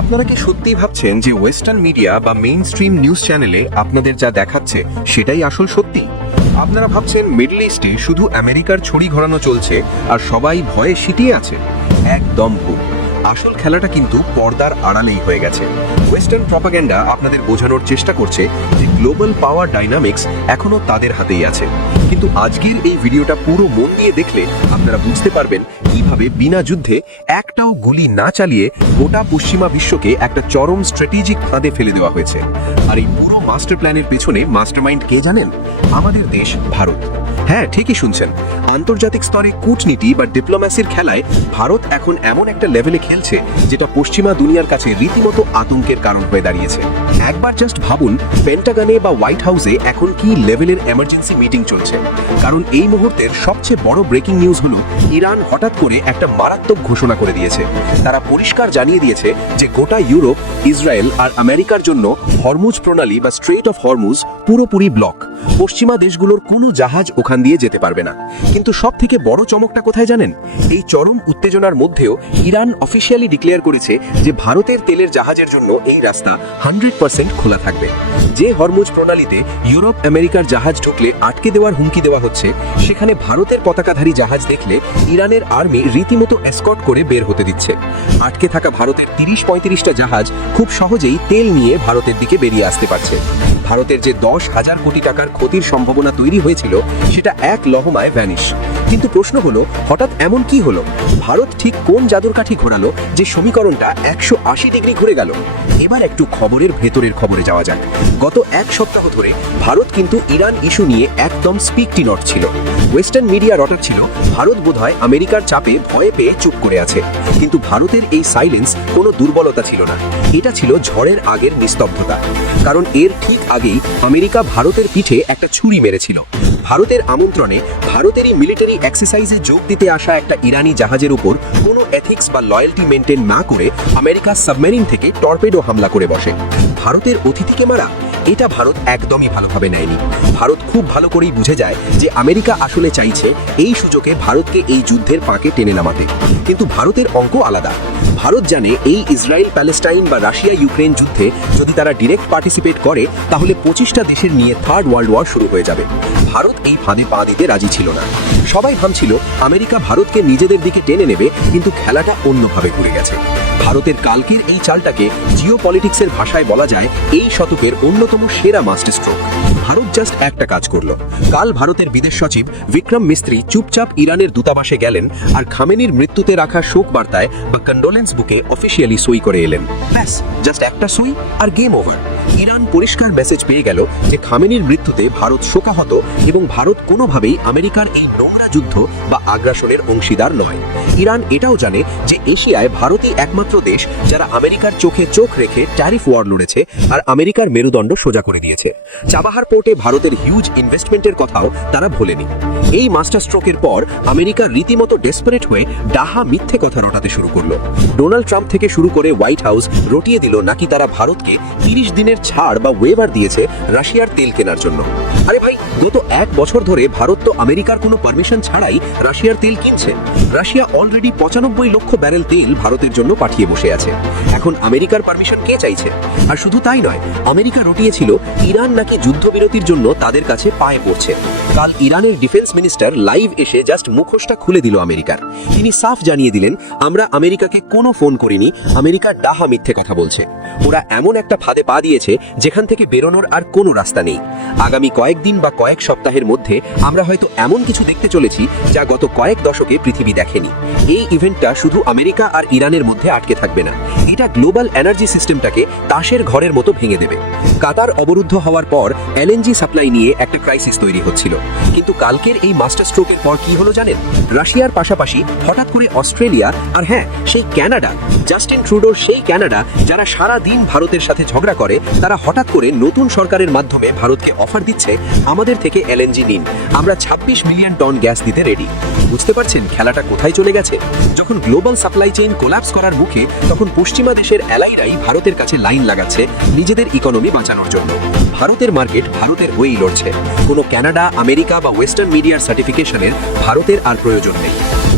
আপনারা কি সত্যিই ভাবছেন যে ওয়েস্টার্ন মিডিয়া বা মেইন স্ট্রিম নিউজ চ্যানেলে আপনাদের যা দেখাচ্ছে সেটাই আসল সত্যি? আপনারা ভাবছেন মিডল ইস্টে শুধু আমেরিকার ছড়ি ঘোরানো চলছে আর সবাই ভয়ে সিটিয়ে আছে? একদম ভুল। আসল খেলাটা কিন্তু পর্দার আড়ালেই হয়ে গেছে। ওয়েস্টার্ন প্রপাগান্ডা আপনাদের বোঝানোর চেষ্টা করছে যে গ্লোবাল পাওয়ার ডাইনামিক্স এখনো তাদের হাতেই আছে। কিন্তু আজকের এই ভিডিওটা পুরো মন দিয়ে দেখলে আপনারা বুঝতে পারবেন কিভাবে বিনা যুদ্ধে একটাও গুলি না চালিয়ে গোটা পশ্চিমা বিশ্বকে একটা চরম স্ট্র্যাটেজিক ফাঁদে ফেলে দেওয়া হয়েছে। আর এই পুরো মাস্টার প্ল্যানের পেছনে মাস্টারমাইন্ড কে জানেন? আমাদের দেশ ভারত। হ্যাঁ, ঠিকই শুনছেন। আন্তর্জাতিক স্তরে কূটনীতি বা ডিপ্লোম্যাসির খেলায় ভারত এখন এমন একটা লেভেলে খেলছে যেটা পশ্চিমা দুনিয়ার কাছে রীতিমতো আতঙ্কের কারণ হয়ে দাঁড়িয়েছে। একবার জাস্ট ভাবুন, পেন্টাগনে বা হোয়াইট হাউসে এখন কি লেভেলের এমার্জেন্সি মিটিং চলছে। কারণ এই মুহূর্তের সবচেয়ে বড় ব্রেকিং নিউজ হলো ইরান হঠাৎ করে একটা মারাত্মক ঘোষণা করে দিয়েছে। তারা পরিষ্কার জানিয়ে দিয়েছে যে গোটা ইউরোপ, ইসরায়েল আর আমেরিকার জন্য হরমুজ প্রণালী বা স্ট্রেট অফ হরমুজ পুরোপুরি ব্লক। পশ্চিমা দেশগুলোর কোনো জাহাজ ওখান দিয়ে যেতে পারবে না। কিন্তু সব থেকে বড় চমকটা কোথায় জানেন? এই চরম উত্তেজনার মধ্যেও ইরান অফিসিয়ালি ডিক্লেয়ার করেছে যে ভারতের তেলের জাহাজের জন্য এই রাস্তা 100% খোলা থাকবে। যে হরমুজ প্রণালীতে ইউরোপ আমেরিকার জাহাজ ঢুকলে আটকে দেওয়ার হুমকি দেওয়া হচ্ছে, সেখানে ভারতের পতাকাধারী জাহাজ দেখলে ইরানের আর্মি রীতিমতো এসকর্ট করে বের হতে দিচ্ছে। আটকে থাকা ভারতের 30-35টা জাহাজ খুব সহজেই তেল নিয়ে ভারতের দিকে বেরিয়ে আসতে পারছে। ভারতের যে 10,000 কোটি টাকার ক্ষতির সম্ভাবনা তৈরি হয়েছিল সেটা এক লহমায় ভ্যানিশ। কিন্তু প্রশ্ন হলো, হঠাৎ এমন কি হলো? ভারত ঠিক কোন জাদুর কাঠি ঘোরালো যে সমীকরণটা 180 ডিগ্রি ঘুরে গেল? এবার একটু খবরের ভেতরের খবরে যাওয়া যাক। গত এক সপ্তাহ ধরে ভারত কিন্তু ইরান ইস্যু নিয়ে একদম স্পিকটি নট ছিল। ওয়েস্টার্ন মিডিয়া রটার ছিল ভারত বোধহয় আমেরিকার চাপে ভয়ে পেয়ে চুপ করে আছে। কিন্তু ভারতের এই সাইলেন্স কোনো দুর্বলতা ছিল না, এটা ছিল ঝড়ের আগের নিস্তব্ধতা। কারণ এর ঠিক আগেই আমেরিকা ভারতের পিঠে একটা ছুরি মেরেছিল। ভারতের আমন্ত্রণে ভারতেরই মিলিটারি এক্সারসাইজে যোগ দিতে আসা একটা ইরানি জাহাজের উপর কোনো এথিক্স বা লয়্যালটি মেনটেন না করে আমেরিকা সাবমেরিন থেকে টর্পেডো হামলা করে বসে। ভারতের অতিথিকে মারা, এটা ভারত একদমই ভালোভাবে নেয়নি। ভারত খুব ভালো করেই বুঝে যায় যে আমেরিকা আসলে চাইছে এই সুযোগে ভারতকে এই যুদ্ধের পাকে টেনে নামাতে। কিন্তু ভারতের অঙ্ক আলাদা। ভারত জানে এই ইসরায়েল প্যালেস্টাইন বা রাশিয়া ইউক্রেন যুদ্ধে যদি তারা ডিরেক্ট পার্টিসিপেট করে তাহলে 25টা দেশের নিয়ে থার্ড ওয়ার্ল্ড ওয়ার শুরু হয়ে যাবে। ভারত এই ফাঁদে পা দিতে রাজি ছিল না। সবাই ভাবছিল আমেরিকা ভারতকে নিজেদের দিকে টেনে নেবে, কিন্তু খেলাটা অন্যভাবে ঘুরে গেছে। ভারতের কালকের এই চালটাকে জিও পলিটিক্সের ভাষায় বলা যায় এই শতকের অন্যতম সেরা মাস্টার স্ট্রোক। ভারত জাস্ট একটা কাজ করলো। কাল ভারতের বিদেশ সচিব বিক্রম মিস্ত্রি চুপচাপ ইরানের দূতাবাসে গেলেন আর খামেনির মৃত্যুতে রাখা শোক বার্তায় বা কন্ডোলেন্স বুকে অফিসিয়ালি সই করে এলেন। ব্যাস, জাস্ট একটা সই আর গেম ওভার। ইরান পরিষ্কার মেসেজ পেয়ে গেল যে খামেনির মৃত্যুতে ভারত শোকাহত এবং ভারত কোনোভাবেই আমেরিকার এই নোংরা যুদ্ধ বা আগ্রাসনের অংশীদার নয়। ইরান এটাও জানে যে এশিয়ায় ভারতই একমাত্র দেশ যারা আমেরিকার চোখে চোখ রেখে ট্যারিফ ওয়ার লড়েছে আর আমেরিকার মেরুদণ্ড সোজা করে দিয়েছে। চাবাহার পোর্টে ভারতের হিউজ ইনভেস্টমেন্টের কথাও তারা ভোলেনি। এই মাস্টার স্ট্রোকের পর আমেরিকা রীতিমতো ডেসপারেট হয়ে ডাহা মিথ্যে কথা রটাতে শুরু করলো। ডোনাল্ড ট্রাম্প থেকে শুরু করে হোয়াইট হাউস রটিয়ে দিল নাকি তারা ভারতকে 30 দিনের ছাড় বা ওয়েভার দিয়েছে রাশিয়ার তেল কেনার জন্য। আরে ভাই, গত এক বছর ধরে ভারত তো আমেরিকার কোনো পারমিশন ছাড়াই রাশিয়ার তেল কিনছে। রাশিয়া অলরেডি 95 লক্ষ ব্যারেল তেল ভারতের জন্য পাঠিয়ে বসে আছে। এখন আমেরিকার পারমিশন কে চাইছে? আর শুধু তাই নয়, আমেরিকা রটিয়েছিল ইরান নাকি যুদ্ধবিরতির জন্য তাদের কাছে পায়ে পড়ছে। কাল ইরানের ডিফেন্স মিনিস্টার লাইভ এসে জাস্ট মুখোশটা খুলে দিল আমেরিকার। তিনি সাফ জানিয়ে দিলেন, আমরা আমেরিকাকে কোনো ফোন করিনি, আমেরিকা ডাহা মিথ্যে কথা বলছে। ওরা এমন একটা ফাঁদে পা দিয়েছে যেখান থেকে বেরোনোর আর কোনো রাস্তা নেই। আগামী কয়েকদিন বা কয়েক সপ্তাহের মধ্যে আমরা হয়তো এমন কিছু দেখতে চলেছি যা গত কয়েক দশকে পৃথিবী দেখেনি। এই ইভেন্টটা শুধু আমেরিকা আর ইরানের মধ্যে আটকে থাকবে না, এটা গ্লোবাল এনার্জি সিস্টেমটাকে তাসের ঘরের মতো ভেঙে দেবে। কাতার অবরুদ্ধ হওয়ার পর এলএনজি সাপ্লাই নিয়ে একটা ক্রাইসিস তৈরি হচ্ছিল। কিন্তু কালকের এই মাস্টার স্ট্রোকের পর কি হলো জানেন? রাশিয়ার পাশাপাশি হঠাৎ করে অস্ট্রেলিয়া আর হ্যাঁ, সেই ক্যানাডা, জাস্টিন ট্রুডোর সেই ক্যানাডা যারা সারা দিন ভারতের সাথে ঝগড়া করে, তারা হঠাৎ করে নতুন সরকারের মাধ্যমে ভারতকে অফার দিচ্ছে, আমাদের থেকে এলএনজি নিন, আমরা 26 মিলিয়ন টন গ্যাস দিতে রেডি। বুঝতে পারছেন খেলাটা কোথায় চলে গেছে? যখন গ্লোবাল সাপ্লাই চেইন কোল্যাপস করার মুখে, তখন পশ্চিমা দেশের অ্যালাইরাই ভারতের কাছে লাইন লাগাচ্ছে নিজেদের ইকোনমি বাঁচানোর জন্য। ভারতের মার্কেট ভারতের হয়েই লড়ছে। কোনো কানাডা, আমেরিকা বা ওয়েস্টার্ন মিডিয়ার সার্টিফিকেশনের ভারতের আর প্রয়োজন নেই।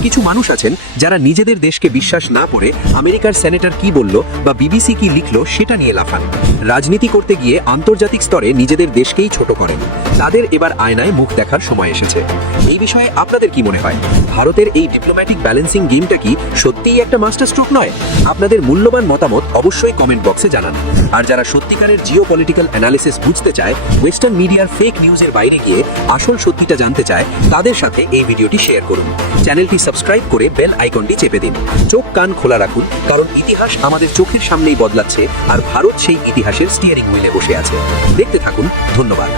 কিছু মানুষ আছেন যারা নিজেদের দেশকে বিশ্বাস না করে আমেরিকার সেনেটর কি বলল বা বিবিসি কি লিখলো সেটা নিয়ে লাফান। রাজনীতি করতে গিয়ে আন্তর্জাতিক স্তরে নিজেদের দেশকেই ছোট করেন। তাদের এবার আয়নায় মুখ দেখার সময় এসেছে। এই বিষয়ে আপনাদের কি মনে হয়? ভারতের এই ডিপ্লোম্যাটিক ব্যালেন্সিং গেমটা কি সত্যিই একটা মাস্টার স্ট্রোক নয়? আপনাদের মূল্যবান মতামত অবশ্যই কমেন্ট বক্সে জানান। আর যারা সত্যিকারের জিও পলিটিক্যাল অ্যানালিসিস বুঝতে চায়, ওয়েস্টার্ন মিডিয়ার ফেক নিউজের বাইরে গিয়ে আসল সত্যিটা জানতে চায়, তাদের সাথে এই ভিডিওটি শেয়ার করুন। চ্যানেলটি সাবস্ক্রাইব করে বেল আইকনটি চেপে দিন। চোখ কান খোলা রাখুন, কারণ ইতিহাস আমাদের চোখের সামনেই বদলাচ্ছে আর ভারত সেই ইতিহাসের স্টিয়ারিং হুইলে বসে আছে। দেখতে থাকুন। ধন্যবাদ।